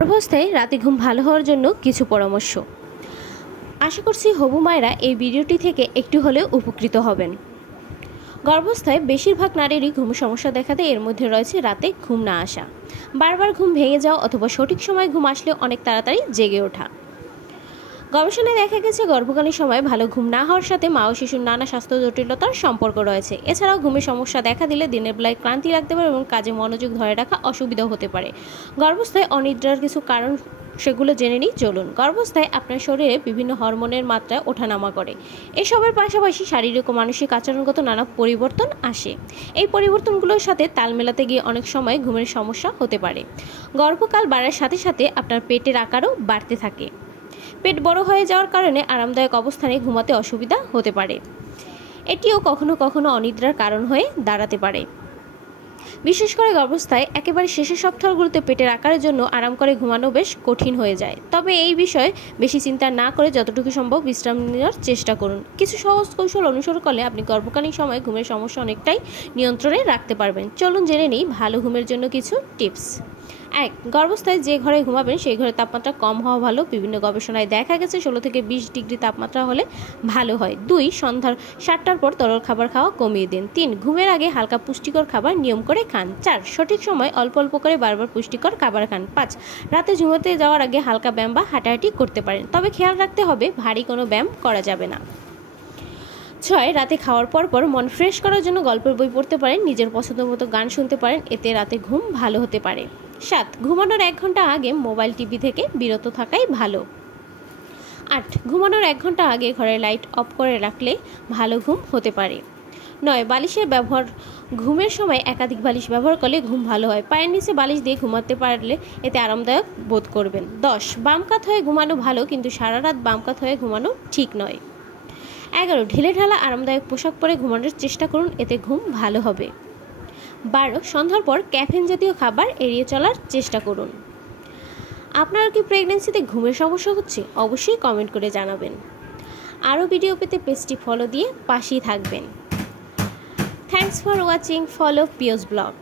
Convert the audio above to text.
গর্ভাবস্থায় রাতে ঘুম ভালো হওয়ার জন্য কিছু পরামর্শ। আশা করছি হবু মায়েরা এই ভিডিওটি থেকে একটু হলেও উপকৃত হবেন। গর্ভাবস্থায় বেশিরভাগ নারীরই ঘুম সমস্যা দেখা দেয়। এর মধ্যে রয়েছে রাতে ঘুম না আসা, বারবার ঘুম ভেঙে যাওয়া অথবা সঠিক সময়ে ঘুম আসলে অনেক তাড়াতাড়ি জেগে ওঠা। গবেষণায় দেখা গেছে গর্ভকালীন সময় ভালো ঘুম না হওয়ার সাথে মা ও শিশুর নানা স্বাস্থ্য জটিলতার সম্পর্ক রয়েছে। এছাড়াও ঘুমের সমস্যা দেখা দিলে দিনের বেলায় ক্লান্তি লাগতে পারে এবং কাজে মনোযোগ ধরে রাখা অসুবিধা হতে পারে। গর্ভাবস্থায় অনিদ্রার কিছু কারণ সেগুলো জেনে নিই চলুন। গর্ভাবস্থায় আপনার শরীরে বিভিন্ন হরমোনের মাত্রা ওঠানামা করে। এসবের পাশাপাশি শারীরিক ও মানসিক আচরণগত নানা পরিবর্তন আসে। এই পরিবর্তনগুলোর সাথে তাল মেলাতে গিয়ে অনেক সময় ঘুমের সমস্যা হতে পারে। গর্ভকাল বাড়ার সাথে সাথে আপনার পেটের আকারও বাড়তে থাকে। পেট বড় হয়ে যাওয়ার কারণে আরামদায়ক অবস্থানে ঘুমাতে অসুবিধা হতে পারে। এটিও কখনো কখনো অনিদ্রার কারণ হয়ে দাঁড়াতে পারে। বিশেষ করে গর্ভাবস্থায় একেবারে শেষের সপ্তাহগুলোতে পেটের আকারের জন্য আরাম করে ঘুমানো বেশ কঠিন হয়ে যায়। তবে এই বিষয়ে বেশি চিন্তা না করে যতটুকু সম্ভব বিশ্রাম নেওয়ার চেষ্টা করুন। কিছু সহজ কৌশল অনুসরণ করলে আপনি গর্ভকালীন সময় ঘুমের সমস্যা অনেকটাই নিয়ন্ত্রণে রাখতে পারবেন। চলুন জেনে নিই ভালো ঘুমের জন্য কিছু টিপস। 1. গর্ভাবস্থায় যে ঘরে ঘুমাবেন সেই ঘরের তাপমাত্রা কম হওয়া ভালো। বিভিন্ন গবেষণায় দেখা গেছে 16 থেকে 20 ডিগ্রি তাপমাত্রা হলে ভালো হয়। 2. সন্ধ্যার 7টার পর তরল খাবার খাওয়া কমিয়ে দিন। 3. ঘুমের আগে হালকা পুষ্টিকর খাবার নিয়ম করে খান। 4. সঠিক সময় অল্প অল্প করে বারবার পুষ্টিকর খাবার খান। 5. রাতে ঘুমাতে যাওয়ার আগে হালকা ব্যায়াম বা হাঁটাহাঁটি করতে পারেন, তবে খেয়াল রাখতে হবে ভারী কোনো ব্যায়াম করা যাবে না। 6. রাতে খাওয়ার পর মন ফ্রেশ করার জন্য গল্পের বই পড়তে পারেন, নিজের পছন্দ মতো গান শুনতে পারেন, এতে রাতে ঘুম ভালো হতে পারে। 7. ঘুমানোর 1 ঘন্টা আগে মোবাইল টিভি থেকে বিরত থাকাই ভালো। 8. ঘুমানোর 1 ঘন্টা আগে ঘরের লাইট অফ করে রাখলে ভালো ঘুম হতে পারে। 9. বালিশের ব্যবহার। ঘুমের সময় একাধিক বালিশ ব্যবহার করলে ঘুম ভালো হয়। পায়ের নিচে বালিশ দিয়ে ঘুমাতে পারলে এতে আরামদায়ক বোধ করবেন। 10. বাম কাত হয়ে ঘুমানো ভালো, কিন্তু সারা রাত বাম কাত হয়ে ঘুমানো ঠিক নয়। 11. ঢিলেঢালা আরামদায়ক পোশাক পরে ঘুমানোর চেষ্টা করুন, এতে ঘুম ভালো হবে। 12. সন্ধ্যার পর ক্যাফেন জাতীয় খাবার এড়িয়ে চলার চেষ্টা করুন। আপনার কি প্রেগন্যান্সিতে ঘুমের সমস্যা হচ্ছে? অবশ্যই কমেন্ট করে জানাবেন। আরও ভিডিও পেতে পেজটি ফলো দিয়ে পাশেই থাকবেন। Thanks for watching. ফলো পিওস ব্লগ।